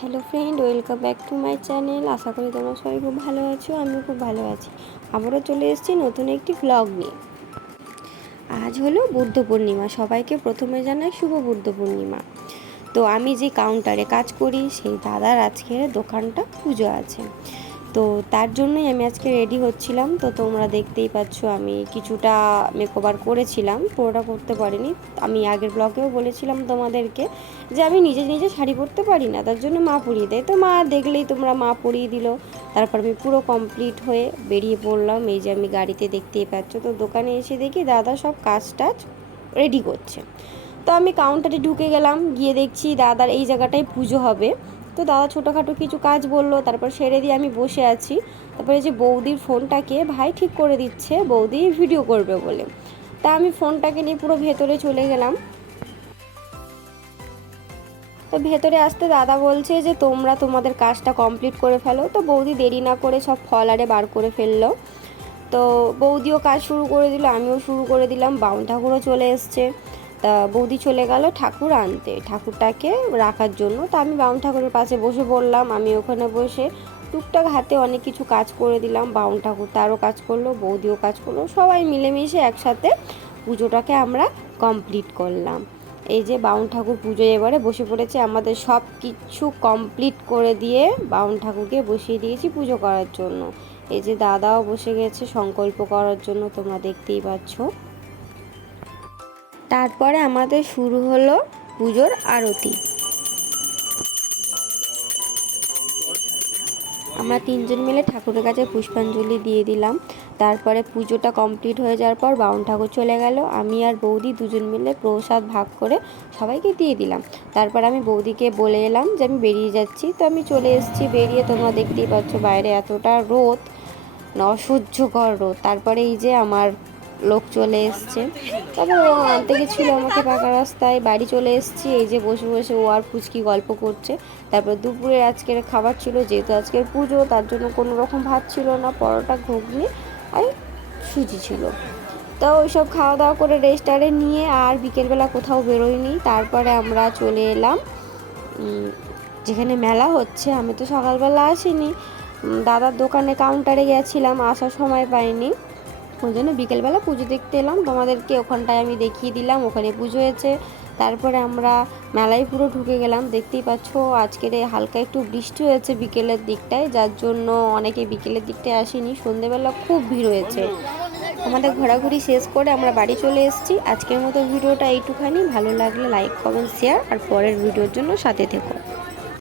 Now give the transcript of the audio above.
Hello friend, welcome back to my channel. আশা করি তোমরা সবাই খুব ভালো আছো। আমিও খুব ভালো আছি। আবারও চলে এসেছি নতুন একটি ব্লগ নিয়ে। আজ হলো বুদ্ধ পূর্ণিমা। সবাইকে প্রথমে জানাই শুভ বুদ্ধ পূর্ণিমা। তো আমি যে কাউন্টারে কাজ করি সেই দাদার আজকের দোকানটা পুজো আছে, তো তার জন্যই আমি আজকে রেডি হচ্ছিলাম। তো তোমরা দেখতেই পাচ্ছ আমি কিছুটা মেকওভার করেছিলাম, পুরোটা করতে পারিনি। আমি আগের ব্লগেও বলেছিলাম তোমাদেরকে যে আমি নিজে নিজে শাড়ি পরতে পারি না, তার জন্য মা পরিয়ে দেয়। তো মা দেখলেই তোমরা মা পরিয়ে দিল। তারপর আমি পুরো কমপ্লিট হয়ে বেরিয়ে পড়লাম। এই যে আমি গাড়িতে দেখতেই পাচ্ছ। তো দোকানে এসে দেখি দাদা সব কাজ টাজ রেডি করছে। তো আমি কাউন্টারে ঢুকে গেলাম, গিয়ে দেখছি দাদার এই জায়গাটায় পুজো হবে। তো দাদা ছোটোখাটো কিছু কাজ বললো, তারপর সেরে দিয়ে আমি বসে আছি। তারপরে যে বৌদির ফোনটাকে ভাই ঠিক করে দিচ্ছে, বৌদি ভিডিও করবে বলে। তা আমি ফোনটাকে নিয়ে পুরো ভেতরে চলে গেলাম। তো ভেতরে আসতে দাদা বলছে যে তোমরা তোমাদের কাজটা কমপ্লিট করে ফেলো। তো বৌদি দেরি না করে সব ফল আরে বার করে ফেললো। তো বৌদিও কাজ শুরু করে দিল, আমিও শুরু করে দিলাম। বাউন ঠাকুরও চলে এসছে। তা বৌদি চলে গেল ঠাকুর আনতে, ঠাকুরটাকে রাখার জন্য। তো আমি বাউন ঠাকুরের পাশে বসে পড়লাম। আমি ওখানে বসে টুকটাক হাতে অনেক কিছু কাজ করে দিলাম। বাউন ঠাকুর তারও কাজ করলো, বৌদিও কাজ করলো, সবাই মিলেমিশে একসাথে পুজোটাকে আমরা কমপ্লিট করলাম। এই যে বাউন ঠাকুর পুজো এবারে বসে পড়েছে। আমাদের সব কিছু কমপ্লিট করে দিয়ে বাউন ঠাকুরকে বসিয়ে দিয়েছি পুজো করার জন্য। এই যে দাদাও বসে গেছে সংকল্প করার জন্য, তোমরা দেখতেই পাচ্ছ। তারপরে আমাদের শুরু হলো পুজোর আরতি। আমরা তিনজন মিলে ঠাকুরের কাছে পুষ্পাঞ্জলি দিয়ে দিলাম। তারপরে পুজোটা কমপ্লিট হয়ে যাওয়ার পর বাউন ঠাকুর চলে গেল। আমি আর বৌদি দুজন মিলে প্রসাদ ভাগ করে সবাইকে দিয়ে দিলাম। তারপর আমি বৌদিকে বলে এলাম যে আমি বেরিয়ে যাচ্ছি। তো আমি চলে এসেছি বেরিয়ে। তোমরা দেখতেই পাচ্ছ বাইরে এতটা রোদ, অসহ্যকর রোদ। তারপরে এই যে আমার লোক চলে এসছে। তারপর ও আনতে গেছিলো আমাকে পাকা রাস্তায়, বাড়ি চলে এসেছি। এই যে বসে বসে ও আর ফুচকি গল্প করছে। তারপর দুপুরে আজকের খাবার ছিল, যেহেতু আজকের পুজো তার জন্য কোনো রকম ভাত ছিল না, পরোটা ঘুগনি আর সুজি ছিল। তো ওইসব খাওয়া দাওয়া করে রেস্টারে নিয়ে আর বিকেলবেলা কোথাও বেরোয়নি। তারপরে আমরা চলে এলাম যেখানে মেলা হচ্ছে। আমি তো সকালবেলা আসিনি, দাদার দোকানে কাউন্টারে গেছিলাম, আসার সময় পাইনি। ওই জন্য বিকেলবেলা পুজো দেখতে এলাম। তোমাদেরকে ওখানটায় আমি দেখিয়ে দিলাম, ওখানে পুজো হয়েছে। তারপরে আমরা মেলায় পুরো ঢুকে গেলাম। দেখতেই পাচ্ছ আজকের হালকা একটু বৃষ্টি হয়েছে বিকেলের দিকটায়, যার জন্য অনেকে বিকেলের দিকটায় আসেনি। সন্ধ্যেবেলা খুব ভিড় হয়েছে। আমাদের ঘোরাঘুরি শেষ করে আমরা বাড়ি চলে এসেছি। আজকের মতো ভিডিওটা এইটুখানি। ভালো লাগলে লাইক, কমেন্ট, শেয়ার আর পরের ভিডিওর জন্য সাথে থেকো।